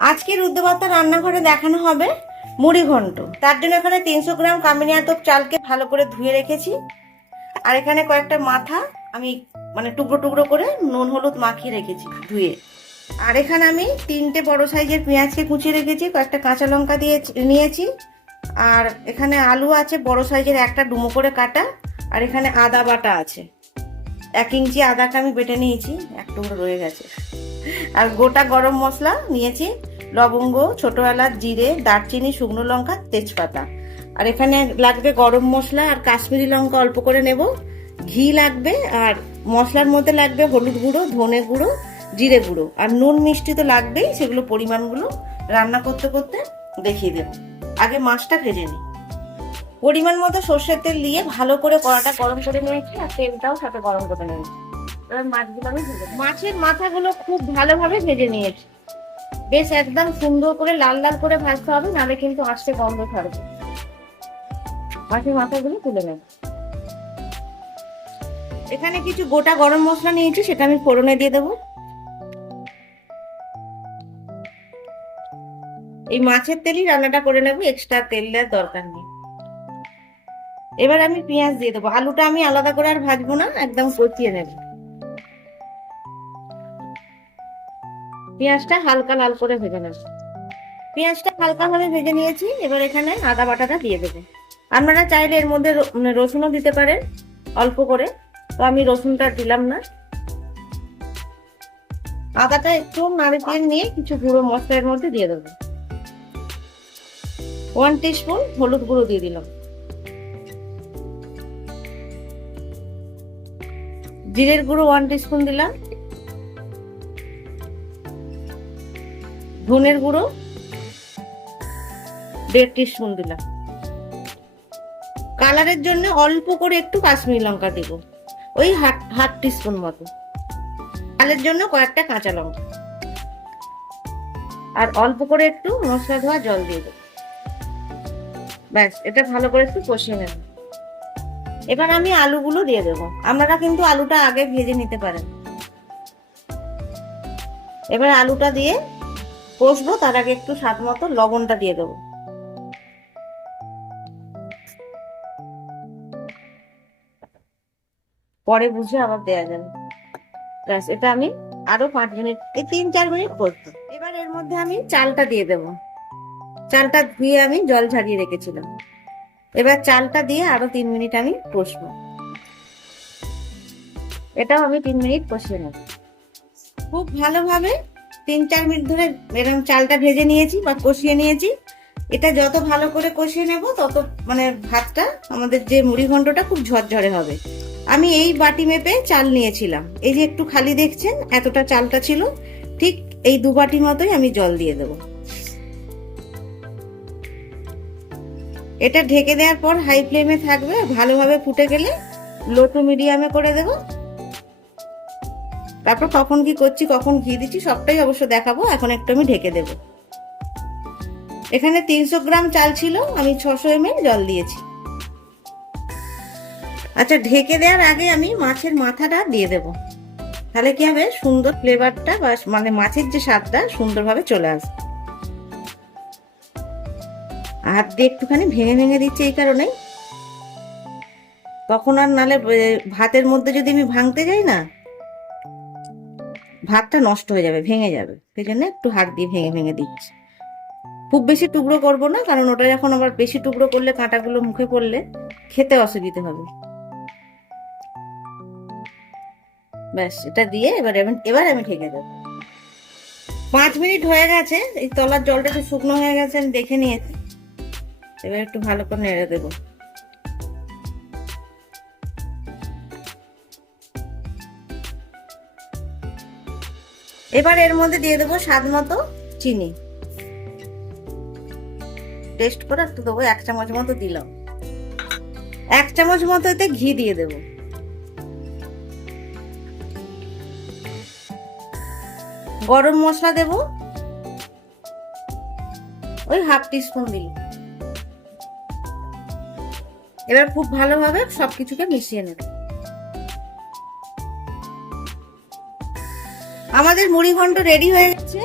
আজকের উদ্যোগতা রান্নাঘরে দেখানো হবে মুড়ি ঘন্ট। তার জন্য এখানে তিনশো গ্রাম কামিনী আতপ চালকে ভালো করে ধুয়ে রেখেছি। আর এখানে কয়েকটা মাথা আমি মানে টুকরো টুকরো করে নুন হলুদ মাখিয়ে রেখেছি ধুয়ে। আর এখানে আমি তিনটে বড় সাইজের পেঁয়াজকে কুচিয়ে রেখেছি, কয়েকটা কাঁচা লঙ্কা দিয়ে নিয়েছি। আর এখানে আলু আছে, বড় সাইজের একটা ডুমো করে কাটা। আর এখানে আদা বাটা আছে। এক ইঞ্চি আদাকে আমি বেটে নিয়েছি এক টুকরো রয়ে গেছে। আর গোটা গরম মশলা নিয়েছি, লবঙ্গ ছোট এলাচ জিরে, দারচিনি, শুকনো লঙ্কা, তেজপাতা। আর এখানে লাগবে গরম মশলা আর কাশ্মীরি লঙ্কা অল্প করে নেব। ঘি লাগবে আর মশলার মধ্যে লাগবে হলুদ গুঁড়ো, ধনে গুঁড়ো, জিরে গুঁড়ো। আর নুন মিষ্টি তো লাগবেই, সেগুলো পরিমাণগুলো রান্না করতে করতে দেখিয়ে দেবো। আগে মাছটা ভেজে নিই। পরিমাণ মতো সর্ষের তেল দিয়ে ভালো করে কড়াটা গরম করে নিয়েছি আর তেলটাও সাথে গরম করে নিয়েছি। এবার মাছের মাথাগুলো খুব ভালোভাবে ভেজে নিয়েছি। বেশ একদম সুন্দর করে লাল লাল করে ভাজতে হবে, নাহলে কিন্তু আস্তে গন্ধ ছাড়বে। মাছের মাথাগুলো তুলে নেব। এখানে কিছু গোটা গরম মশলা নিয়েছি, সেটা আমি ফোড়নে দিয়ে দেবো। এই মাছের তেলই রান্নাটা করে নেব এক্সট্রা তেল দেওয়ার দরকার নেই। এবার আমি পেঁয়াজ দিয়ে দেবো। আলুটা আমি আলাদা করে আর ভাজবো না, একদম কচিয়ে নেব। পেঁয়াজটা হালকা লাল করে ভেজে নেব। পেঁয়াজটা হালকা ভাবে ভেজে নিয়েছি, এবার এখানে আদা বাটাটা দিয়ে দেবো। আপনারা চাইলে এর মধ্যে মানে রসুনও দিতে পারেন, অল্প করে। তো আমি রসুনটা দিলাম না। আদাটা একটু নাড়ে নিয়ে কিছু গুঁড়ো মশলা এর মধ্যে দিয়ে দেবো। ওয়ান টিস্পুন হলুদ গুঁড়ো দিয়ে দিলাম। জিরের গুঁড়ো ওয়ান টিস্পুন দিলাম। ধনের গুঁড়ো, দেড় টিস্পুন দিলাম। কালারের জন্য অল্প করে একটু কাশ্মীরি লঙ্কা দেবো, ওই হাফ হাফ টিস্পুন মতো। কালের জন্য কয়েকটা কাঁচা লঙ্কা। আর অল্প করে একটু মশলা ধোয়া জল দিয়ে দেবো। ব্যাস, এটা ভালো করে একটু কষিয়ে নেব। এবার আমি আলুগুলো দিয়ে দেবো। আপনারা কিন্তু আলুটা আগে ভেজে নিতে পারেন। এবার আলুটা দিয়ে কষবো তার আগে একটু স্বাদ মতো লবণটা দিয়ে দেবো। পরে বুঝে আবার দেয়া যাবে। ব্যাস, এটা আমি আরও পাঁচ মিনিট, এই তিন চার মিনিট করব এবার এর মধ্যে আমি চালটা দিয়ে দেবো। চালটা ধুয়ে আমি জল ঝারিয়ে রেখেছিলাম। এবার চালটা দিয়ে আরও তিন মিনিট আমি কষবো। এটাও আমি তিন মিনিট কষিয়ে নেব। খুব ভালোভাবে তিন চার মিনিট ধরে এরকম চালটা ভেজে নিয়েছি বা কষিয়ে নিয়েছি। এটা যত ভালো করে কষিয়ে নেব, তত মানে ভাতটা আমাদের যে মুড়ি ঘন্টটা খুব ঝরঝরে হবে। আমি এই বাটি মেপে চাল নিয়েছিলাম। এই যে একটু খালি দেখছেন, এতটা চালটা ছিল। ঠিক এই দু বাটি মতোই আমি জল দিয়ে দেবো। এটা ঢেকে দেওয়ার পর হাই ফ্লেমে থাকবে। ভালোভাবে ফুটে গেলে লো টু মিডিয়ামে করে দেবো। তারপর কখন কি করছি, কখন ঘি দিচ্ছি, সবটাই অবশ্য দেখাবো। এখন একটু আমি ঢেকে দেবো। এখানে তিনশো গ্রাম চাল ছিল, আমি ছশো এম জল দিয়েছি। আচ্ছা ঢেকে দেওয়ার আগে আমি মাছের মাথাটা দিয়ে দেব। তাহলে কি হবে? সুন্দর ফ্লেভারটা বা মানে মাছের যে স্বাদটা সুন্দরভাবে চলে আসবে। হাত দিয়ে একটুখানি ভেঙে ভেঙে দিচ্ছি এই কারণে তখন আর নালে ভাতের মধ্যে যদি আমি ভাঙতে যাই না ভাতটা নষ্ট হয়ে যাবে, ভেঙে যাবে। সেই জন্য একটু হাত দিয়ে ভেঙে ভেঙে দিচ্ছি। খুব বেশি টুকরো করব না, কারণ ওটা যখন আবার বেশি টুকরো করলে কাঁটাগুলো মুখে পড়লে খেতে অসুবিধে হবে। ব্যাস, এটা দিয়ে এবার এবার আমি ঢেকে দেবো। পাঁচ মিনিট হয়ে গেছে, এই তলার জলটা একটু শুকনো হয়ে গেছে, আমি দেখে নিয়েছি। এবার একটু ভালো করে নেড়ে দেবো। এবার এর মধ্যে দিয়ে দেবো স্বাদ মতো চিনি। টেস্ট করে একটু দেবো, এক চামচ মতো দিলাম। এক চামচ মতো এতে ঘি দিয়ে দেবো। গরম মশলা দেব। ওই হাফ টিস্পুন দিলাম। এবার খুব ভালোভাবে সবকিছুকে মিশিয়ে নেব। আমাদের মুড়ি ঘন্ট রেডি হয়ে গেছে।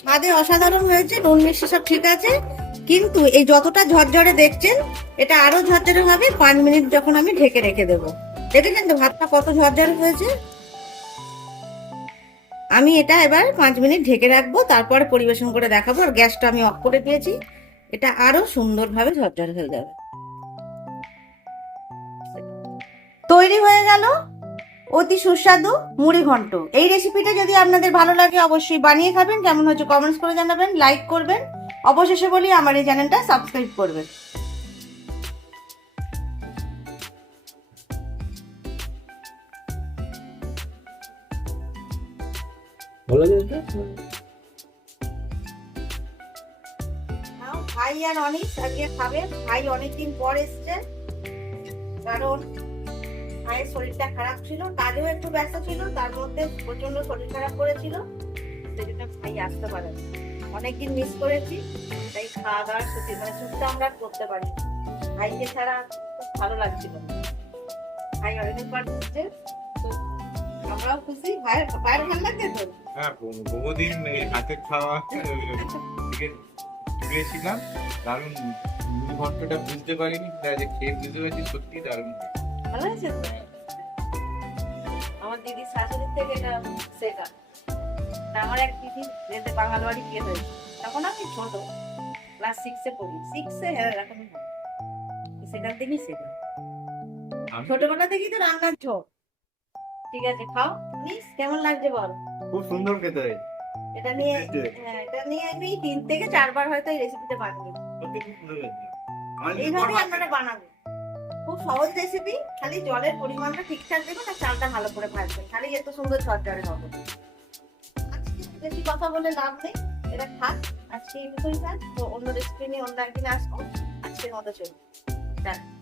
স্বাদে অসাধারণ হয়েছে, নুন মিষ্টি সব ঠিক আছে। কিন্তু এই যতটা ঝরঝরে দেখছেন, এটা আরও ঝরঝরে হবে, পাঁচ মিনিট যখন আমি ঢেকে রেখে দেবো। দেখেছেন তো, ভাতটা কত ঝরঝরে হয়েছে? আমি এটা এবার পাঁচ মিনিট ঢেকে রাখব, তারপর পরিবেশন করে দেখাবো। আর গ্যাসটা আমি অফ করে দিয়েছি। এটা আরও সুন্দরভাবে ঝরঝরে হয়ে যাবে। তৈরি হয়ে গেল। অতি সুস্বাদু মুড়ি ঘন্ট। এই রেসিপিটা যদি আপনাদের ভালো লাগে অবশ্যই বানিয়ে খাবেন। কেমন হচ্ছে কমেন্টস করে জানাবেন লাইক করবেন। অবশেষে বলি আমার এই চ্যানেলটা সাবস্ক্রাইব করবেন। ভালো লাগে এটা? নাও, ভাই আর অনিস আজকে খাবে। ভাই অনেকদিন পর এসছে। কারণ ভাইয়ের শরীরটা খারাপ ছিল, কাজেও একটু ব্যস্ত ছিল, তার মধ্যে প্রচণ্ড শরীর খারাপ করেছিল। সেজন্য ভাই আসতে পারে অনেকদিন মিস করেছি, তাই খাওয়া দাওয়ার ছুটি মানে ছুটিটা আমরা করতে পারি ভাইকে ছাড়া খুব ভালো লাগছিল ভাই অনেকদিন পর এসছে তো আমরাও খুশি। ভাইয়ের ভাইয়ের ভালো লাগছে তো? হ্যাঁ বহুদিন হাতে খাওয়া ঘুরেছিলাম দারুণ ঘন্টাটা বুঝতে পারিনি আজ খেয়ে বুঝতে পারছি সত্যি দারুণ ভালো হয়েছে তো? আমার দিদির শাশুড়ির থেকে এটা শেখা আমার এক দিদি যেতে বাঙাল বাড়ি বিয়ে হয়েছে তখন আমি ছোট ক্লাস সিক্সে পড়ি। সিক্সে হ্যাঁ এরকমই হয়। সেখান থেকেই শেখা ছোটবেলা থেকেই তো রান্নার ঝোঁক ঠিক আছে খাও। প্লিজ কেমন লাগছে বল? খুব সুন্দর খেতে। এটা নিয়ে হ্যাঁ এটা নিয়ে আমি তিন থেকে চারবার হয়তো এই রেসিপিটা বানাবো সত্যি খুব সুন্দর হয়েছে। আমার যদি এইভাবে বড় আপনারা বানাবো খুব সহজ রেসিপি খালি জলের পরিমাণটা ঠিকঠাক দেবেন আর চালটা ভালো করে ভাজবেন। খালি এত সুন্দর ঝরঝরে হবে। বেশি কথা বলে লাভ নেই। এটা খাক, আজকে এই মতোই তো অন্য রেসিপি নিয়ে অন্য একদিন আসব। আজকের মতো চলুন।